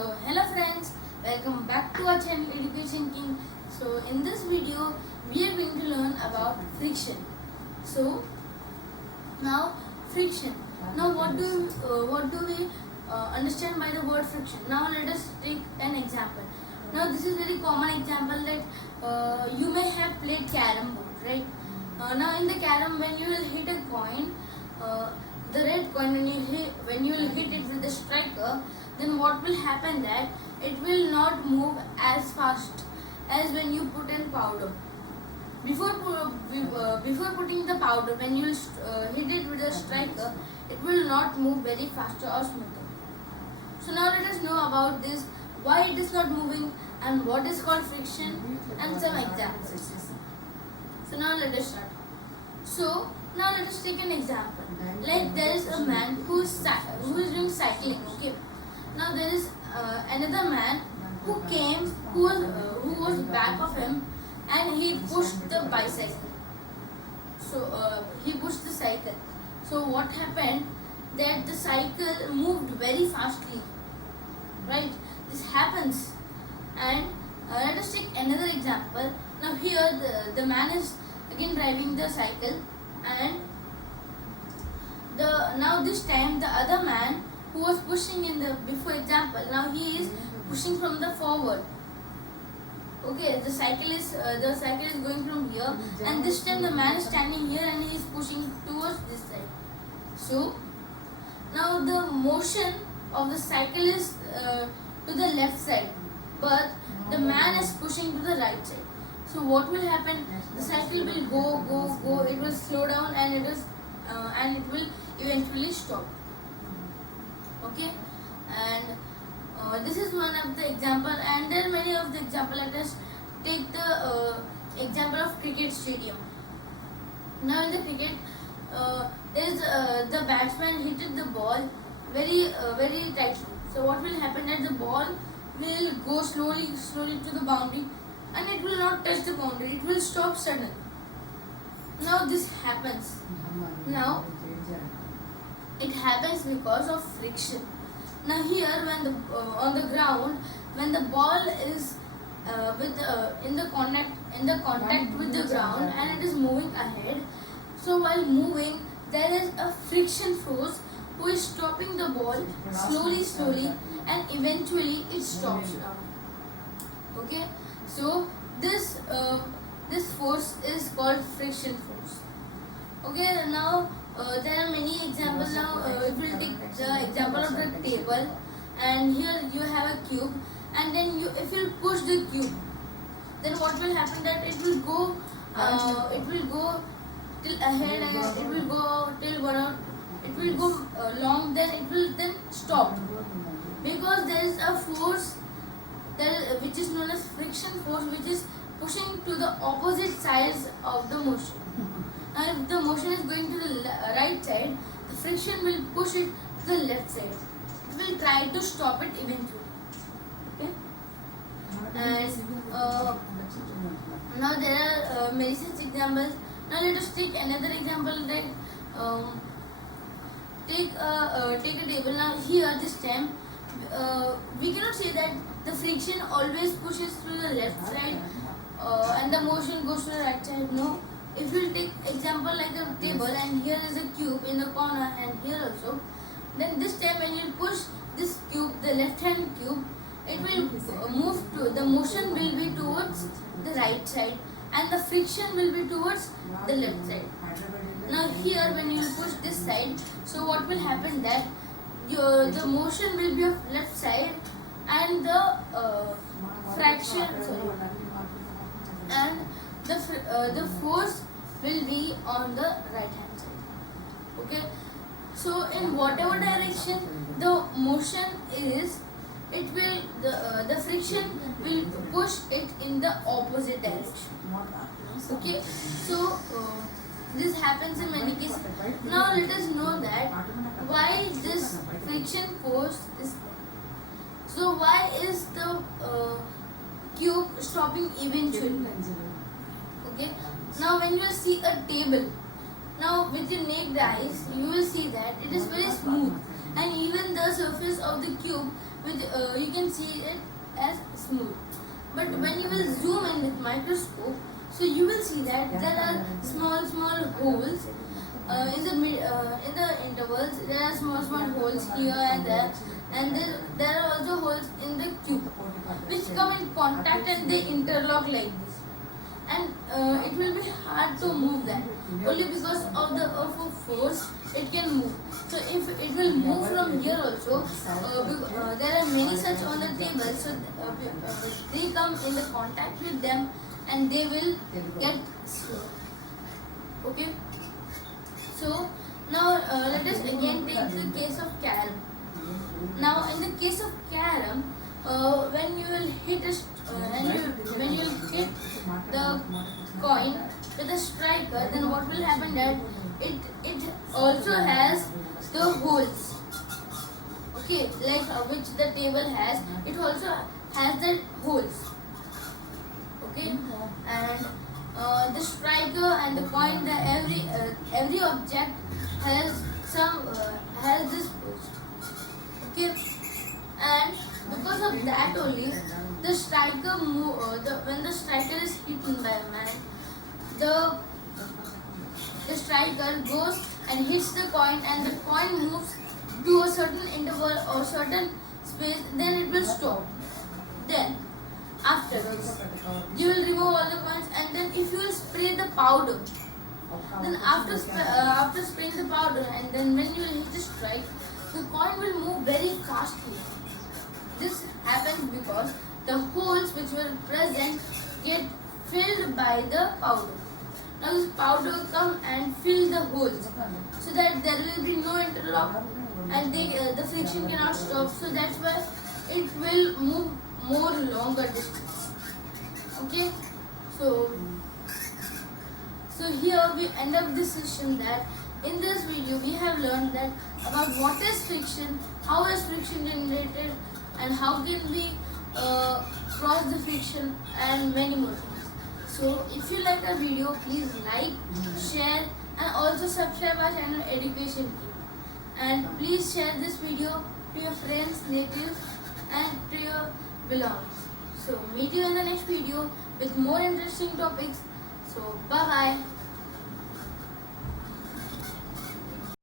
So hello friends, welcome back to our channel Education King. So in this video we are going to learn about friction. So now friction. Now what do we understand by the word friction? Now let us take an example. Now this is very common example that you may have played carom board, right? Now in the carom, when you will hit a coin, the red coin, when you will hit it with the striker, then what will happen that it will not move as fast as when you put in powder. Before putting the powder, when you hit it with a striker, it will not move very faster or smoother. So now let us know about this, why it is not moving and what is called friction and some examples. So now let us start. So now let us take an example. Like there is a man who is doing cycling. Okay. Now there is another man who was back of him, and he pushed the bicycle. So he pushed the cycle. So what happened? That the cycle moved very fastly. Right? This happens. And let us take another example. Now here the man is again driving the cycle, and now this time the other man who was pushing in the before example, now he is pushing from the forward. Okay, the cycle is going from here, and this time the man is standing here and he is pushing towards this side. So now the motion of the cycle is to the left side, but the man is pushing to the right side. So what will happen? The cycle will go. It will slow down, and it will eventually stop. Okay, and this is one of the example, and there are many of the example. Let us take the example of cricket stadium. Now in the cricket, there is the batsman hit the ball very tightly. So what will happen? That the ball will go slowly to the boundary, and it will not touch the boundary. It will stop suddenly. Now this happens. Now it happens because of friction. Now here, when on the ground, when the ball is in the contact with the ground, and it is moving ahead. So while moving, there is a friction force who is stopping the ball slowly, and eventually it stops now. Okay, so this force is called friction force. Okay, now there are many examples. Now if we take the example of the table, and here you have a cube, and then if you push the cube, then what will happen? That it will go till ahead, and it will go till it will go long, then it will then stop, because there is a force which is known as friction force, which is pushing to the opposite sides of the motion. Now if the motion is going to the right side, the friction will push it to the left side. It will try to stop it eventually. Okay, and now there are many such examples. Now let us take another example, that take a table. Now here this time we cannot say that the friction always pushes to the left side and the motion goes to the right side. No. If we take example like a table, and here is a cube in the corner, and here also, then this time when you push this cube, the left hand cube, it will move to, the motion will be towards the right side, and the friction will be towards the left side. Now here when you push this side, so what will happen? That the motion will be of left side, and the the force will be on the right hand side. Okay, so in whatever direction the motion is, it will the friction will push it in the opposite direction. Okay, so this happens in many cases. Now let us know that why this friction force is there. So why is the cube stopping eventually? Okay, now when you see a table, now with your naked eyes you will see that it is very smooth. and even the surface of the cube, with you can see it as smooth. But when you will zoom in with microscope, so you will see that there are small holes in the intervals. There are small holes here and there, and there are also holes in the cube, which come in contact and they interlock like this. And it will be hard to move that only because of a force it can move. So if it will move from here also, there are many such on the table. So they come in the contact with them and they will get slow. Okay. So now let us again take the case of carom. Now in the case of carom, when you will hit when you will hit the coin with a striker, then what will happen that it also has the holes. Okay, like which the table has, it also has the holes. Okay, and the striker and the coin, every object has has this holes. Okay, and because of that only, the striker when the striker is hit by a man, the striker goes and hits the coin, and the coin moves to a certain interval or certain space, then it will stop. Then after this, you will remove all the coins, and then if you will spray the powder, then after spraying the powder, and then when you will hit the strike, the coin will move very fastly. This happens because the holes which were present get filled by the powder. Now this powder come and fill the holes so that there will be no interlock and the friction cannot stop. So that's why it will move more longer distance. Okay. So here we end up this session. That in this video we have learned that about what is friction, how is friction generated, and how can we cross the friction, and many more things. So if you like our video, please like, share, and also subscribe our channel Education Team. And please share this video to your friends, relatives, and to your belongings. So meet you in the next video with more interesting topics. So bye bye.